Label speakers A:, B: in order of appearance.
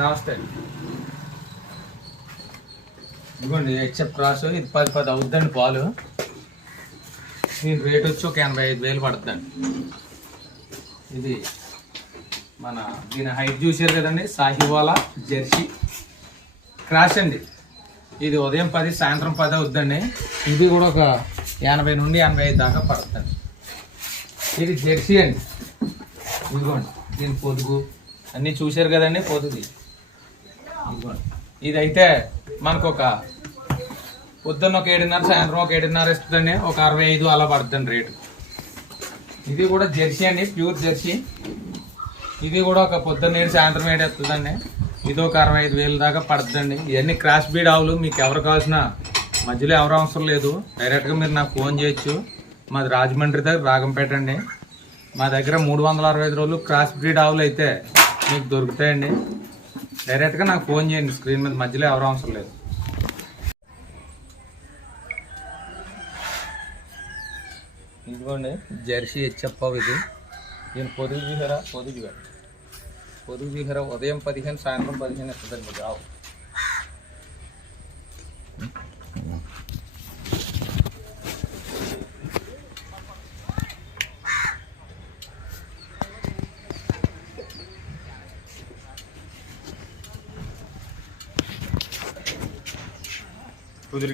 A: నమస్తే. ఇదిగోండి except cross ఇది పది పది అవుద్దండి పాలు. దీని రేట్ వచ్చి ఒక ఎనభై ఐదు వేలు పడుతుందండి ఇది మన దీని హైట్ చూసారు కదండి సాహివాలా జెర్సీ. క్రాష్ అండి. ఇది ఉదయం పది సాయంత్రం పది అవుద్దండి. ఇది కూడా ఒక ఎనభై నుండి ఎనభై ఐదు దాకా పడుతుంది ఇది జెర్సీ అండి. ఇదిగోండి దీని పొదుగు. అన్నీ చూశారు కదండి పొదుగు. ఇదైతే మనకు ఒక పొద్దున్న ఒక ఏడున్నర సాయంత్రం ఒక ఏడున్నర ఇస్తుందండి. ఒక అరవై ఐదు అలా పడుతుంది రేటు. ఇది కూడా జెర్సీ అండి ప్యూర్ జెర్సీ. ఇది కూడా ఒక పొద్దున్న ఏడు సాయంత్రం ఏడు వస్తుందండి. ఇది ఒక అరవై ఐదు వేలు దాకా పడుతుందండి. ఇవన్నీ క్రాస్ బీడ్ ఆవులు మీకు ఎవరు కావాల్సిన మధ్యలో ఎవరు అవసరం లేదు. డైరెక్ట్గా మీరు నాకు ఫోన్ చేయొచ్చు. మాది రాజమండ్రి దగ్గర రాగంపేట అండి. మా దగ్గర మూడు వందల అరవై ఐదు రోజులు క్రాస్ బ్రీడ్ ఆవులు అయితే మీకు దొరుకుతాయండి. డైరెక్ట్గా నాకు ఫోన్ చేయండి స్క్రీన్ మీద మధ్యలో ఎవరు అవసరం లేదు. ఇదిగోండి జెర్సీ హెచ్చప్ప ఇది. దీని పొదుగు చూసారా పొదుగు చూడండి. పొదుగు చూసారా ఉదయం పదిహేను సాయంత్రం పదిహేను ఇస్తుందండి మీకు ఆవు
B: Ну, өдөргө